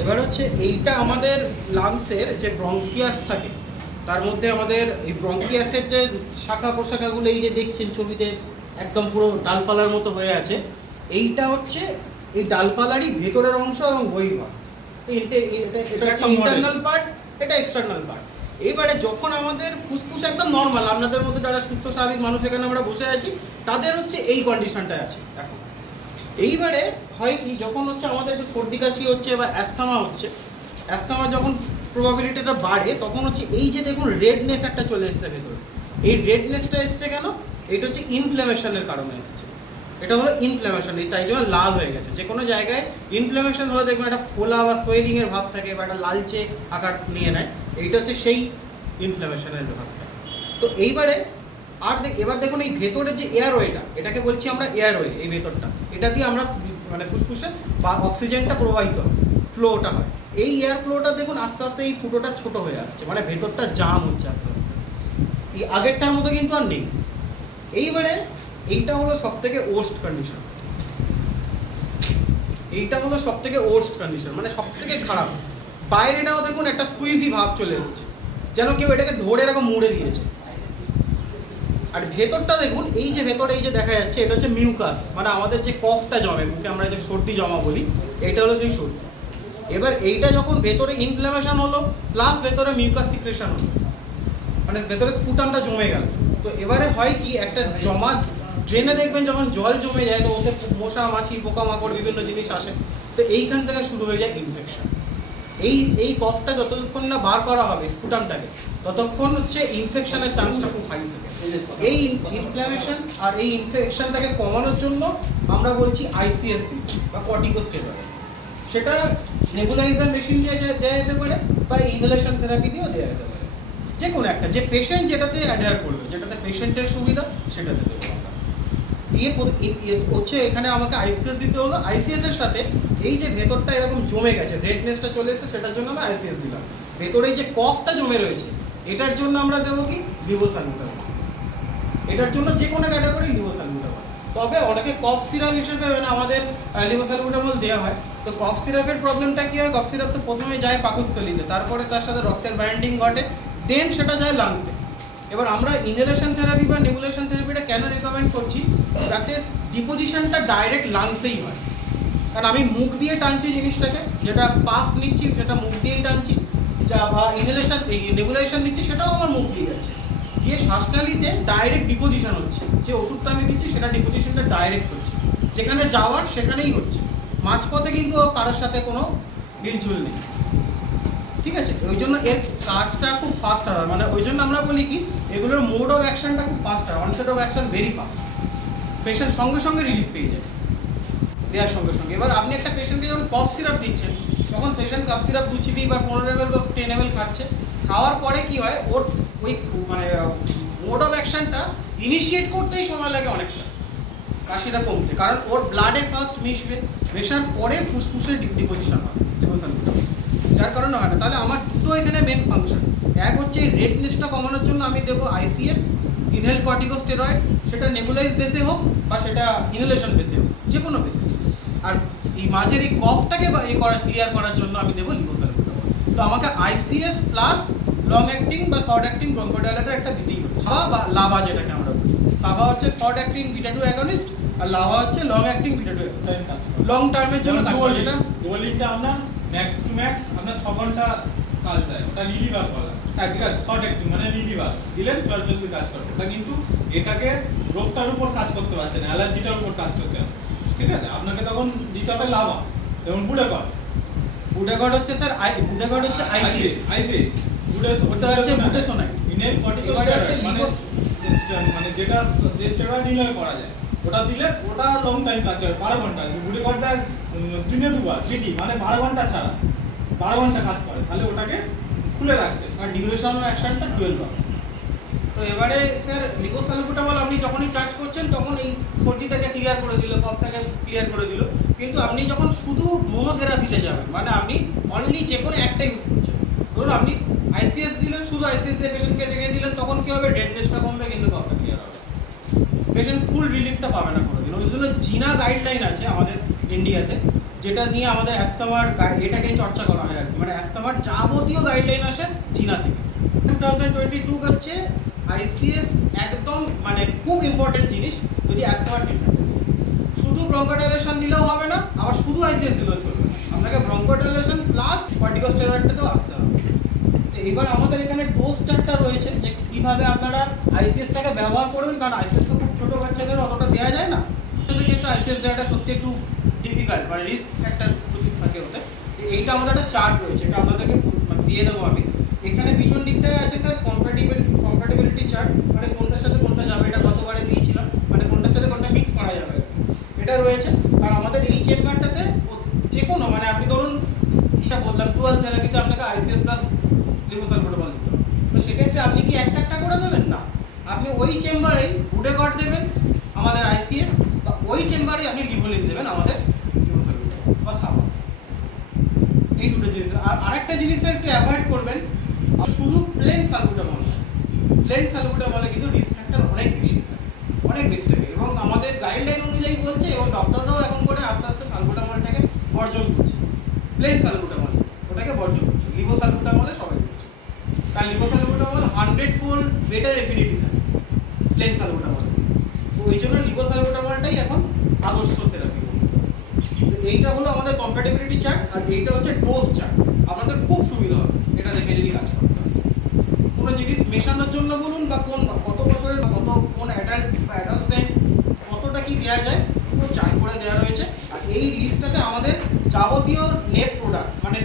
এবার হচ্ছে এইটা আমাদের লাংসের যে ব্রঙ্কিয়াস থাকে তার মধ্যে আমাদের এই ব্রঙ্কিয়াসের যে শাখা প্রশাখাগুলো এই যে দেখছেন ছবিতে একদম পুরো ডালপালার মতো হয়ে আছে এইটা হচ্ছে এই ডালপালারই ভেতরের অংশ এবং বহির্ভাগ। এটা। ইন্টারনাল পার্ট এটা এক্সটার্নাল পার্ট এইবারে যখন আমাদের ফুসফুস একদম নর্মাল আপনাদের মধ্যে যারা সুস্থ স্বাভাবিক মানুষ এখানে আমরা বসে আছি তাদের হচ্ছে এই কন্ডিশনটা আছে এখন। এইবারে হয় কি, যখন হচ্ছে আমাদের একটু সর্দি কাশি হচ্ছে বা অ্যাস্থমা হচ্ছে অ্যাস্থমা যখন প্রবাবিলিটিটা বাড়ে, তখন হচ্ছে এই যে দেখুন রেডনেস একটা চলে এসছে ভেতরে। এই রেডনেসটা এসছে কেন? এটা হচ্ছে ইনফ্ল্যামেশনের কারণে এসছে। এটা হলো ইনফ্ল্যামেশন তাই জন্য লাল হয়ে গেছে। যে কোনো জায়গায় ইনফ্ল্যামেশন হলে দেখবেন একটা ফোলা বা সোয়েলিং এর ভাব থাকে বা একটা লালচে আকার নিয়ে নেয়। এইটা হচ্ছে সেই ইনফ্ল্যামেশনের ভাবটা তো এইবারে আর এবার দেখুন এই ভেতরে যে এয়ারওয়েটা এটাকে বলছি আমরা এয়ারওয়ে এই ভেতরটা। এটা দিয়ে আমরা মানে ফুসফুসে বা অক্সিজেনটা প্রবাহিত হয়, ফ্লোটা হয়। এই এয়ার ফ্লোটা দেখুন আস্তে আস্তে এই ফুটোটা ছোট হয়ে আসছে মানে ভেতরটা জাম হচ্ছে আস্তে আস্তে। এই আগেরটার মতো কিন্তু আর নেই। এইবারে এইটা হলো সব থেকে ওর্স্ট কন্ডিশন এইটা হলো সব থেকে ওর্স্ট কন্ডিশন মানে সব থেকে খারাপ। বাইরেটাও দেখুন একটা স্কুইজি ভাব চলে এসছে, যেন কেউ এটাকে ধরে এরকম মুড়ে দিয়েছে। আর ভেতরটা দেখুন, এই যে ভেতরে এই যে দেখা যাচ্ছে, এটা হচ্ছে মিউকাস। মানে আমাদের যে কফটা জমে, মুখে আমরা যে সর্দি জমা বলি, এটা হলো সেই সর্দি। এবার এইটা যখন ভেতরে ইনফ্লামেশন হলো প্লাস ভেতরে মিউকাস সিক্রেশন হলো মানে ভেতরে স্পুটামটা জমে গেল। তো এবারে হয় কি, একটা জমা ড্রেনে দেখবেন, যখন জল জমে যায়, তো ওতে মশা, মাছি, পোকামাকড় বিভিন্ন জিনিস আসে। তো এইখান থেকে শুরু হয়ে যায় ইনফেকশন এই এই কফটা যতক্ষণ না বার করা হবে স্পুটামটাকে ততক্ষণ হচ্ছে ইনফেকশনের চান্সটা খুব হাই থাকে। এই ইনফ্ল্যামেশন আর এই ইনফেকশনটাকে কমানোর জন্য আমরা বলছি আইসিএস দিতে বা কর্টিকোস্টেরয়েড সেটা নেবুলাইজার মেশিন দিয়ে দেওয়া যেতে পারে বা ইনহেলেশন থেরাপি দিয়েও দেওয়া যেতে পারে। যে কোনো একটা, যে পেশেন্ট যেটাতে অ্যাডায়ার করবে যেটাতে পেশেন্টের সুবিধা, সেটাতে দেবো দিয়ে প্রথ- ই- ই- হচ্ছে এখানে আমাকে আইসিএস দিতে হলো। আইসিএস এর সাথে এই যে ভেতরটা এরকম জমে গেছে রেডনেসটা চলে এসেছে, সেটার জন্য আমরা আইসিএস দিলাম। ভেতরে যে কফটা জমে রয়েছে, এটার জন্য আমরা দেবো কি? লিবোসালবুটামল এটার জন্য যে কোনো ক্যাটাগরি লিবোসালবুটামল তবে অনেকে কফ সিরাপ হিসেবে মানে আমাদের লিবোসালবুটামল দেওয়া হয়। তো কফ সিরাপের প্রবলেমটা কি হয়? কফ সিরাপ তো প্রথমে যায় পাকস্থলীতে, তারপরে তার সাথে রক্তের বাইন্ডিং ঘটে দেন সেটা যায় লাংসে এবার আমরা ইনহেলেশন থেরাপি বা নেবুলেশন থেরাপিটা কেন রেকমেন্ড করছি? যাতে ডিপোজিশনটা ডাইরেক্ট লাংসেই হয়। কারণ আমি মুখ দিয়ে টানছি জিনিসটাকে, যেটা পাফ নিচ্ছি, সেটা মুখ দিয়েই টানছি, যা বা ইনহেলেশন নেবুলেশন নিচ্ছি, সেটাও আমার মুখ দিয়ে যাচ্ছে। গিয়ে শ্বাসনালীতে ডাইরেক্ট ডিপোজিশন হচ্ছে। যে ওষুধটা আমি দিচ্ছি, সেটা ডিপোজিশনটা ডাইরেক্ট হচ্ছে। যেখানে যাওয়ার, সেখানেই হচ্ছে। মাঝপথে কিন্তু কারোর সাথে কোনো মিলঝুল নেই। ঠিক আছে? ওই জন্য এর কাজটা খুব ফাস্ট হয়। মানে ওই জন্য আমরা বলি কি, এগুলোর মোড অফ অ্যাকশনটা খুব ফাস্ট হয়। Onset of action very fast patient সঙ্গে সঙ্গে রিলিফ পেয়ে যায়। দেওয়ার সঙ্গে সঙ্গে। এবার আপনি একটা পেশেন্টকে যখন কফ সিরাপ দিচ্ছেন, তখন পেশেন্ট কফ সিরাপ দু চিপি বা পনেরো এমএল বা টেন এমএল খাচ্ছে। খাওয়ার পরে কি হয়, ওর ওই মানে মোড অফ অ্যাকশনটা ইনিশিয়েট করতেই সময় লাগে অনেকটা। কাশিটা কমতে। কারণ ওর ব্লাডে ফার্স্ট মিশবে, মেশার পরে ফুসফুসে ডিপোজিশন হয় ডিপোজিশন যার কারণে হয় না। তাহলে আমার দুটো এখানে মেন ফাংশন এক হচ্ছে রেডনেসটা কমানোর জন্য আমি দেবো আইসিএস ইনহেল কর্টিকোস্টেরয়েড সেটা নেবুলাইজ বেসে হোক বা সেটা ইনহেলেশন বেসে হোক যে কোনো বেসে আর এই মাঝের এই কফটাকে এ করা ক্লিয়ার করার জন্য আমি দেবো লিবোসালবুটামল তো আমাকে আইসিএস প্লাস লং অ্যাক্টিং বা শর্ট অ্যাক্টিং ব্রঙ্কোডাইলেটর একটা দিতেই হবে। সাবা বা লাভা যেটাকে আমরা বলি। সাবা হচ্ছে short acting beta two agonist আর লাভা হচ্ছে long acting beta two long টার্মের জন্য কাজ করে যেটা। ডুয়ালিনটা আপনার ম্যাক্স টু ম্যাক্স আপনার ছ ঘণ্টা কাজ দেয়। ওটা রিলিভার বলা। হ্যাঁ ঠিক আছে শর্ট অ্যাক্টিং মানে রিলিভার দিলেন জল জলদি কাজ করে ওটা কিন্তু এটাকে রোগটার উপর কাজ করতে পারছে না অ্যালার্জিটার উপর কাজ করতে হবে। ঠিক আছে আপনাকে তখন দিতে হবে লাভা। যেমন বুড়ে কর বুডাগড হচ্ছে স্যার আই বুডাগড হচ্ছে আইসিএস আইসিএস বুড়ে ওটা কর্টিকোস্টেরয়েড মানে মানে যেটা যে স্টেরয়েড নিলে করা যায়। ওটা দিলে ওটা লং টাইম কাজ করে বারো ঘণ্টা। বুড়ে ঘণ্টা দিনে দুবার বিটি মানে বারো ঘণ্টা ছাড়া। বারো ঘণ্টা কাজ করে তাহলে ওটাকে খুলে রাখছে। আর ডিউরেশন অ্যাকশনটা টুয়েলভ আওয়ার্স তো এবারে স্যার আপনি যখনই চার্জ করছেন তখন এই সর্দিটাকে ক্লিয়ার করে দিল কফটাকে ক্লিয়ার করে দিল। কিন্তু আপনি যখন শুধু মোনোথেরাপিতে যাবেন মানে আপনি অনলি যে কোনো একটা ইউজ করছেন ধরুন আপনি আইসিএস দিলেন, শুধু আইসিএস দিয়ে পেশেন্টকে রেখে দিলেন তখন কি হবে? ডেডনেসটা কমবে, কিন্তু কফটা ক্লিয়ার হবে। পেশেন্ট ফুল রিলিফটা পাবে না কোনোদিন। ওই জন্য জিনা গাইডলাইন আছে আমাদের ইন্ডিয়াতে যেটা নিয়ে আমাদের অ্যাস্থামার এটাকে চর্চা করা হয় আর কি। মানে অ্যাস্থামার যাবতীয় গাইডলাইন আসে চীনা থেকে। টু থাউজেন্ড টোয়েন্টি টু হচ্ছে আইসিএস একদম মানে খুব ইম্পর্টেন্ট জিনিস যদি অ্যাস্থামার ট্রিটমেন্ট শুধু ব্রঙ্কোডাইলেশন দিলেও হবে না, আবার শুধু আইসিএস দিলেও চলবে। না আপনাকে ব্রঙ্কোডাইলেশন প্লাস কর্টিকোস্টেরয়েডটাতেও আসতে হবে তো এবার আমাদের এখানে ডোজ চারটা রয়েছে যে কীভাবে আপনারা আইসিএসটাকে ব্যবহার করবেন, কারণ আইসিএস তো খুব ছোটো বাচ্চাদের অতটা দেওয়া যায় না। একটু আইসিএস দেওয়াটা সত্যি একটু ডিফিকাল্ট মানে রিস্ক একটা প্রচুর থাকে ওতে। এইটা আমাদের একটা চার্ট রয়েছে, এটা আপনাদেরকে মানে দিয়ে দেবো আমি। এখানে পিছন দিকটায় আছে স্যার কম্প্যাটিবিলিটি কম্প্যাটিবিলিটি চার্ট মানে কোনটার সাথে কোনটা যাবে, এটা গতবারে দিয়েছিলাম মানে কোনটার সাথে কোনটা মিক্স করা যাবে। এটা রয়েছে, আর আমাদের এই চেম্বারটাতে যে কোনো মানে আপনি ধরুন এটা বললাম টুয়েলভ থেরাপিতে আপনাকে আইসিএস প্লাস লিবোসালবুটামল দিতে হবে তো সেক্ষেত্রে আপনি কি একটা একটা করে দেবেন না আপনি ওই চেম্বারেই বুডেগট দেবেন আমাদের আইসিএস, বা ওই চেম্বারেই আপনি লিভোলিন দেবেন আমাদের বা সাবা। এই দুটো জিনিস। আর আরেকটা জিনিস একটু অ্যাভয়েড করবেন, শুধু প্লেন সালবুটামল। প্লেন সালবুটামলে কিন্তু রিস্ক ফ্যাক্টর অনেক বেশি অনেক বেশি থাকে। এবং আমাদের গাইডলাইন অনুযায়ী বলছে এবং ডক্টররাও এখন করে আস্তে আস্তে সালবুটামলটাকে বর্জন করছে। প্লেন সালবুটামল, ওটাকে বর্জন করছে। লিভো সালবুটামলে সবাই করছে। কারণ levosalbutamol hundred fold better affinity থাকে। প্লেন সালবুটামল তো ওই জন্য লিভো সালবুটামলটাই এখন আদর্শ থেরাপি এইটা হলো আমাদের কম্প্যাটিবিলিটি চার্ট আর এইটা হচ্ছে ডোজ চার্ট আপনাদের খুব সুবিধা হবে, এটা দেখে যদি কাজ কোনো জিনিস মেশানোর জন্য বলুন বা কোন কত বছরের কত কোন অ্যাডাল্ট বা অ্যাডালসেন্ট কতটা কি দেওয়া যায়, পুরো চার্ট করে দেওয়া রয়েছে। আর এই লিস্টটাতে আমাদের যাবতীয় নেট প্রোডাক্ট মানে